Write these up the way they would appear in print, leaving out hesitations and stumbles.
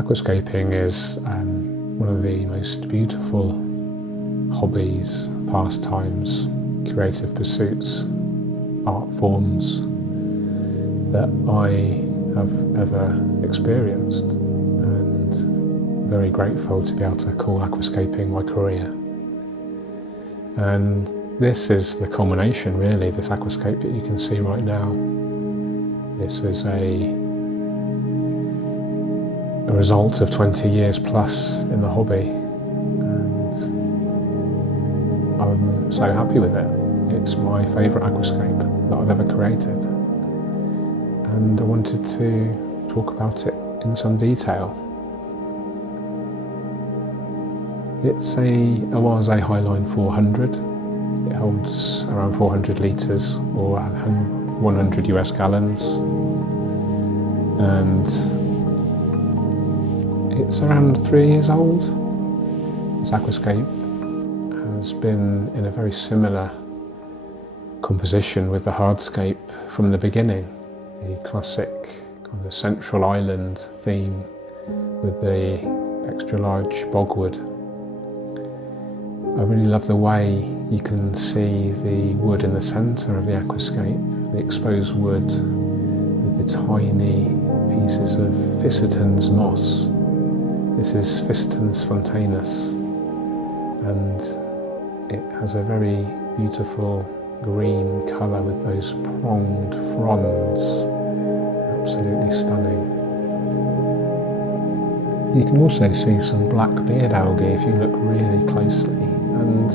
Aquascaping is one of the most beautiful hobbies, pastimes, creative pursuits, art forms that I have ever experienced, and very grateful to be able to call aquascaping my career. And this is the culmination, really, this aquascape that you can see right now. This is a result of 20 years plus in the hobby, and I'm so happy with it. It's my favourite aquascape that I've ever created, and I wanted to talk about it in some detail. It's a Awase Highline 400. It holds around 400 litres or 100 US gallons, and it's around 3 years old. This aquascape has been in a very similar composition with the hardscape from the beginning. The classic kind of central island theme with the extra large bogwood. I really love the way you can see the wood in the centre of the aquascape, the exposed wood with the tiny pieces of Ficitans moss. This is Ficitans fontanus, and it has a very beautiful green colour with those pronged fronds. Absolutely stunning. You can also see some black beard algae if you look really closely, and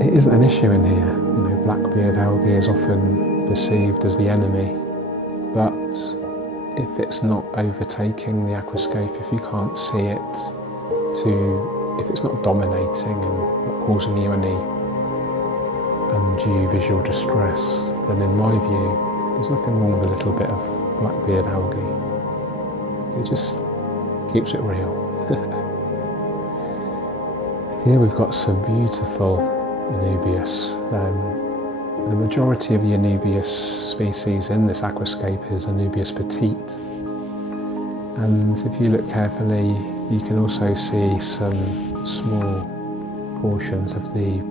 it isn't an issue in here. You know, black beard algae is often perceived as the enemy, but if it's not overtaking the aquascape, if you can't see it, if it's not dominating and not causing you any undue visual distress, then in my view, there's nothing wrong with a little bit of blackbeard algae. It just keeps it real. Here we've got some beautiful Anubias. The majority of the Anubias species in this aquascape is Anubias petite, and if you look carefully you can also see some small portions of the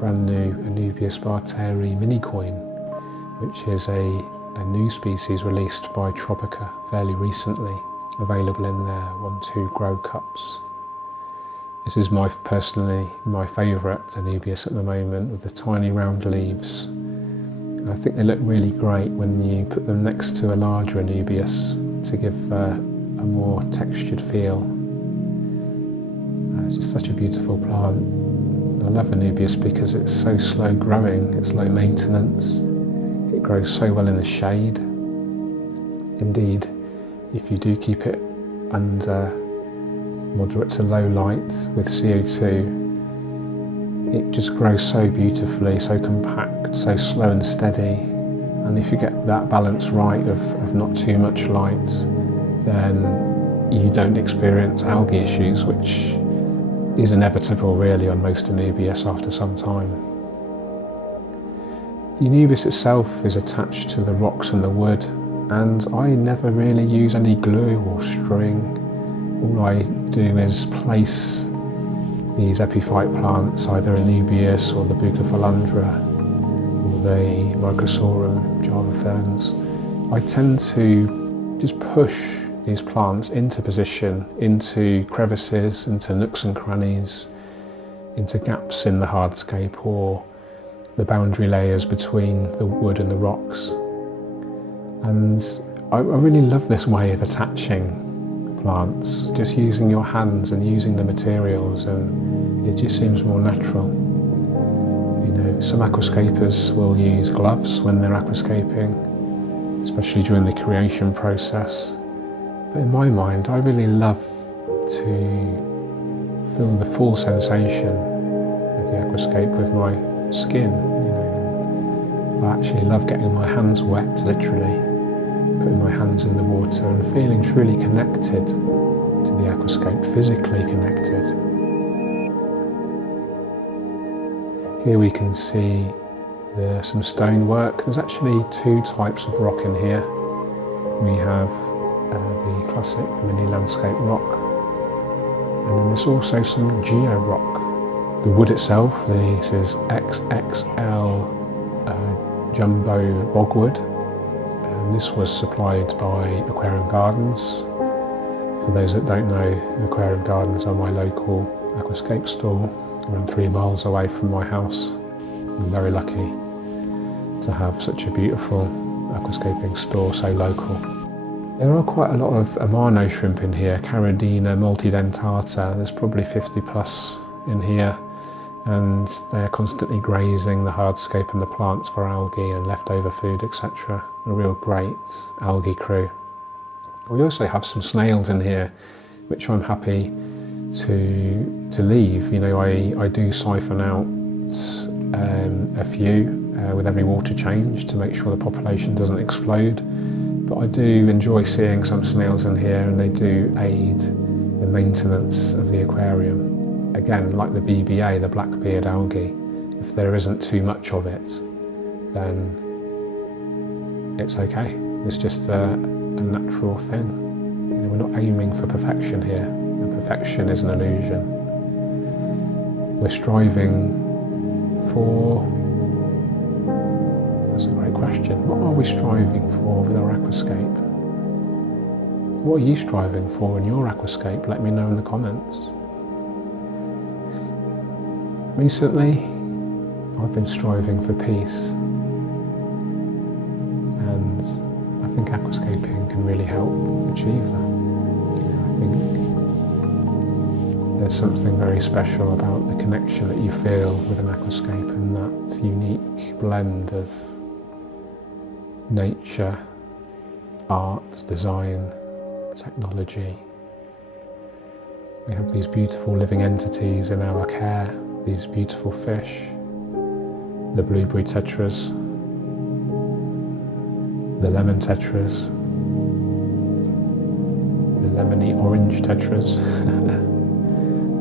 brand new Anubias barteri mini-coin, which is a new species released by Tropica fairly recently, available in their 1-2 grow cups. This is personally my favourite Anubias at the moment, with the tiny round leaves. And I think they look really great when you put them next to a larger Anubias to give a more textured feel. It's just such a beautiful plant. I love Anubias because it's so slow growing, it's low maintenance, it grows so well in the shade. Indeed, if you do keep it under moderate to low light with CO2, it just grows so beautifully, so compact, so slow and steady. And if you get that balance right of not too much light, then you don't experience algae issues, which is inevitable really on most Anubias after some time. The Anubias itself is attached to the rocks and the wood, and I never really use any glue or string. All I do is place these epiphyte plants, either Anubias or the Bucophalandra or the Microsorum java ferns. I tend to just push these plants into position, into crevices, into nooks and crannies, into gaps in the hardscape or the boundary layers between the wood and the rocks. And I really love this way of attaching plants, just using your hands and using the materials, and it just seems more natural. You know, some aquascapers will use gloves when they're aquascaping, especially during the creation process. But in my mind, I really love to feel the full sensation of the aquascape with my skin. You know, I actually love getting my hands wet, literally, putting my hands in the water and feeling truly connected to the aquascape, physically connected. Here we can see some stonework. There's actually two types of rock in here. We have the classic mini landscape rock. And then there's also some geo rock. The wood itself, this is XXL jumbo bogwood. And this was supplied by Aquarium Gardens. For those that don't know, Aquarium Gardens are my local Aquascape store, around 3 miles away from my house. I'm very lucky to have such a beautiful aquascaping store so local. There are quite a lot of Amano shrimp in here, Caridina multidentata. There's probably 50 plus in here, and they're constantly grazing the hardscape and the plants for algae and leftover food, etc. A real great algae crew. We also have some snails in here, which I'm happy to leave. You know, I do siphon out a few with every water change to make sure the population doesn't explode. But I do enjoy seeing some snails in here, and they do aid the maintenance of the aquarium. Again, like the BBA, the blackbeard algae, if there isn't too much of it, then it's okay. It's just a natural thing. You know, we're not aiming for perfection here, and perfection is an illusion. We're striving for... That's a great question. What are we striving for with our aquascape? What are you striving for in your aquascape? Let me know in the comments. Recently, I've been striving for peace, and I think aquascaping can really help achieve that. You know, I think there's something very special about the connection that you feel with an aquascape, and that unique blend of nature, art, design, technology. We have these beautiful living entities in our care, these beautiful fish, the blueberry tetras, the lemon tetras, the lemony orange tetras,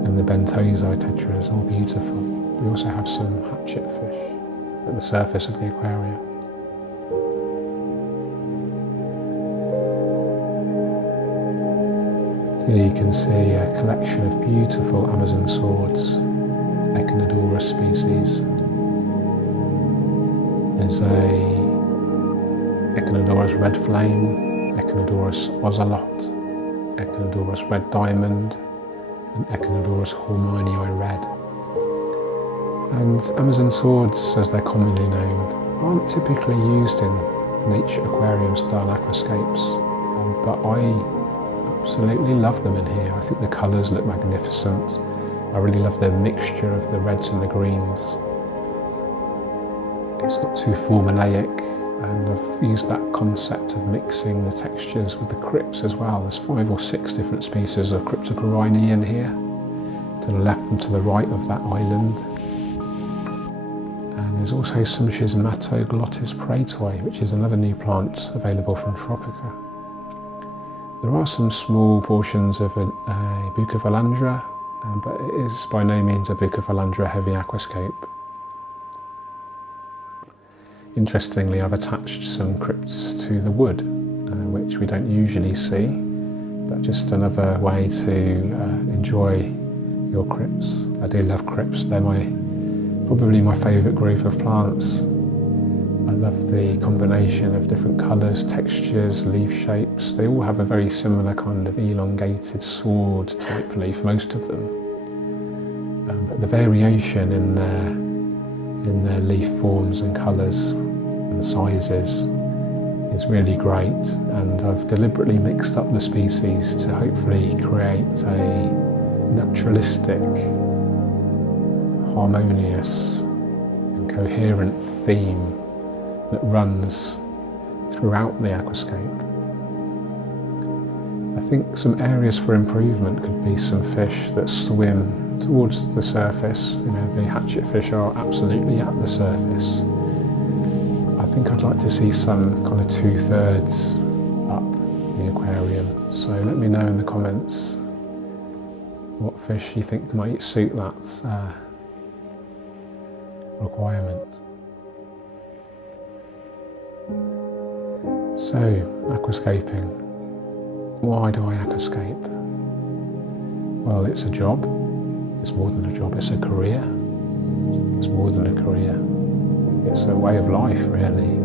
and the bentosai tetras, all beautiful. We also have some hatchet fish at the surface of the aquarium. Here you can see a collection of beautiful Amazon swords, Echinodorus species. There's a Echinodorus red flame, Echinodorus ocelot, Echinodorus red diamond, and Echinodorus hormonii red. And Amazon swords, as they're commonly known, aren't typically used in nature aquarium style aquascapes, but I absolutely love them in here. I think the colours look magnificent. I really love the mixture of the reds and the greens. It's not too formulaic, and I've used that concept of mixing the textures with the crypts as well. There's 5 or 6 different species of Cryptocorini in here, to the left and to the right of that island. And there's also some Schismatoglottis praetoi, which is another new plant available from Tropica. There are some small portions of a Bucophalandra, but it is by no means a Bucophalandra heavy aquascape. Interestingly, I've attached some crypts to the wood, which we don't usually see, but just another way to enjoy your crypts. I do love crypts. They're probably my favourite group of plants. I love the combination of different colours, textures, leaf shapes. They all have a very similar kind of elongated sword type leaf, most of them. But the variation in their leaf forms and colours and sizes is really great, and I've deliberately mixed up the species to hopefully create a naturalistic, harmonious and coherent theme that runs throughout the aquascape. I think some areas for improvement could be some fish that swim towards the surface. You know, the hatchet fish are absolutely at the surface. I think I'd like to see some kind of 2/3 up the aquarium. So let me know in the comments what fish you think might suit that requirement. So, aquascaping. Why do I aquascape? Well, it's a job. It's more than a job, it's a career. It's more than a career. It's a way of life, really.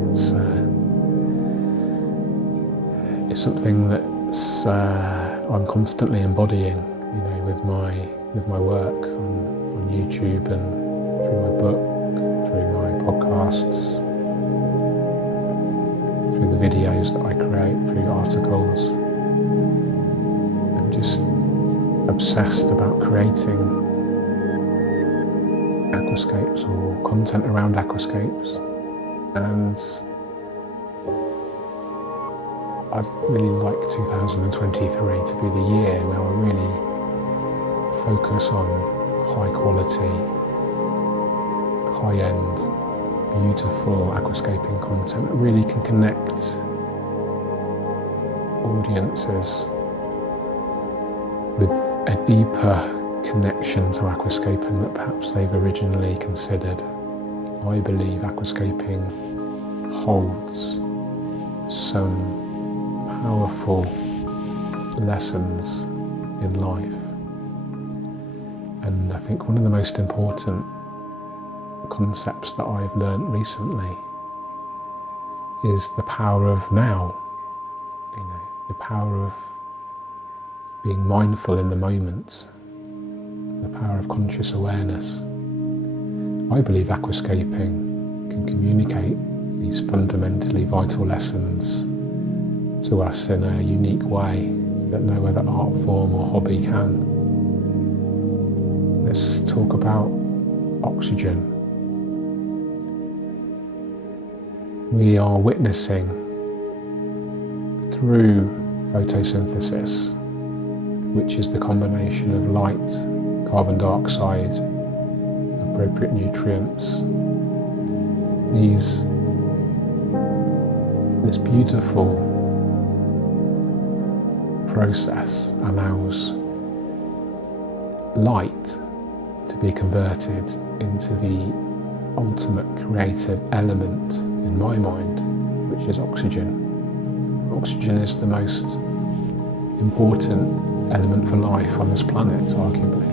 It's something that's I'm constantly embodying, with my work on YouTube and through my book, through my podcasts, through the videos that I create, through articles. I'm just obsessed about creating aquascapes or content around aquascapes, and I'd really like 2023 to be the year where I really focus on high quality, high-end, beautiful aquascaping content that really can connect audiences with a deeper connection to aquascaping that perhaps they've originally considered. I believe aquascaping holds some powerful lessons in life, and I think one of the most important concepts that I've learned recently is the power of now, the power of being mindful in the moment, the power of conscious awareness. I believe aquascaping can communicate these fundamentally vital lessons to us in a unique way that no other art form or hobby can. Let's talk about oxygen. We are witnessing through photosynthesis, which is the combination of light, carbon dioxide, appropriate nutrients. This beautiful process allows light to be converted into the ultimate creative element in my mind, which is oxygen. Oxygen is the most important element for life on this planet, arguably.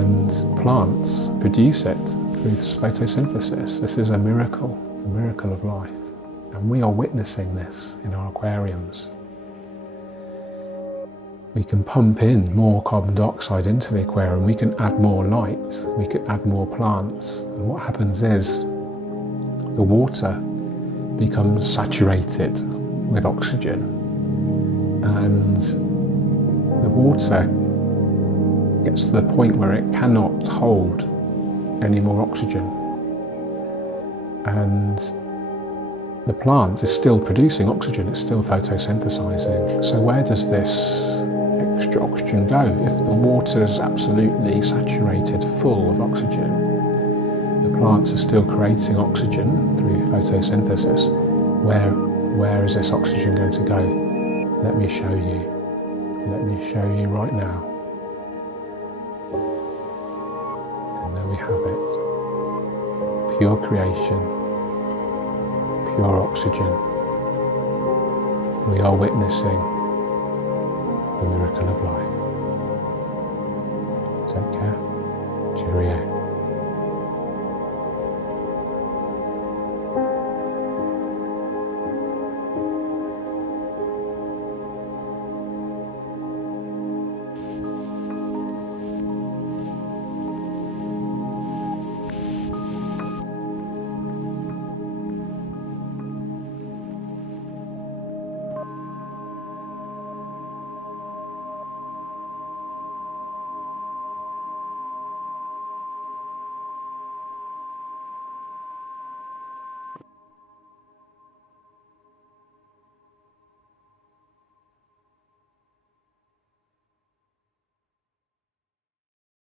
And plants produce it through photosynthesis. This is a miracle of life. And we are witnessing this in our aquariums. We can pump in more carbon dioxide into the aquarium, we can add more light, we can add more plants. And what happens is the water becomes saturated with oxygen, and the water gets to the point where it cannot hold any more oxygen, and the plant is still producing oxygen, it's still photosynthesizing. So where does this extra oxygen go? If the water is absolutely saturated full of oxygen, the plants are still creating oxygen through photosynthesis. Where is this oxygen going to go? Let me show you. Let me show you right now. And there we have it. Pure creation, pure oxygen. We are witnessing the miracle of life. Take care. Cheerio.